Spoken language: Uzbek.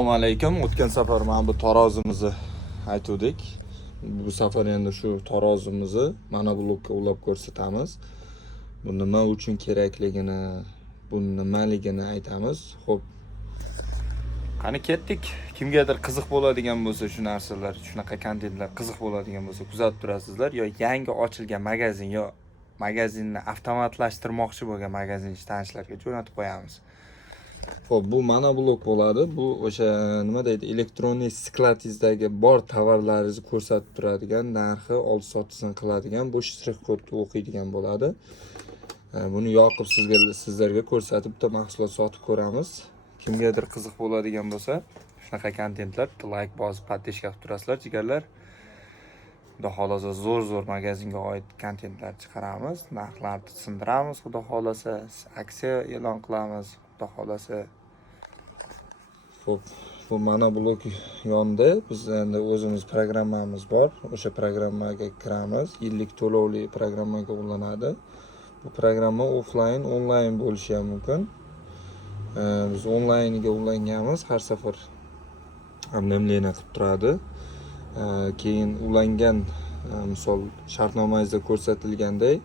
Assalomu alaykum. O'tgan safar mana bu tarozimizni aytdik. Bu safar endi shu tarozimizni mana bu blokka ulab ko'rsatamiz. Bu nima uchun kerakligini, bu nimaligini aytamiz. Xo'p. Qani ketdik. Kimgadir qiziq bo'ladigan bo'lsa shu narsalar, shunaqa kontentlar qiziq bo'ladigan bo'lsa kuzatib turasizlar yo yangi ochilgan magazin yo magazinni avtomatlashtirmoqchi bo'lgan magazin tanishlarga jo'natib qo'yamiz. Xo'p, bu monoblok bo'ladi. Bu o'sha nima deydi, elektronik sklatingizdagi bor tovarlaringizni ko'rsatib turadigan, narxi, oldi-sottisini qiladigan, bu shtrix kodni o'qiydigan bo'ladi. Buni yoqib sizlarga ko'rsatib bitta mahsulot sotib ko'ramiz. Kimgadir qiziq bo'ladigan bo'lsa, shunaqa kontentlar like bosib, podpishka qilib turasizlar, jigarlar. Xudo xolasa zo'r magazinga oid kontentlar chiqaramiz, narxlarni sindiramiz, xudo xolasa aksiya e'lon qilamiz. Xudo xolasa. Xo'p, bu monoblok yondi. Biz endi o'zimiz programmamiz bor. O'sha programmaga kiramiz. Yillik to'lovli programmaga ulanadi. Bu programma offline, onlayn bo'lishi ham mumkin. Biz onlayniga ulanganmiz. Har safar обновление qilib turadi. Keyin ulangan misol shartnomangizda ko'rsatilganday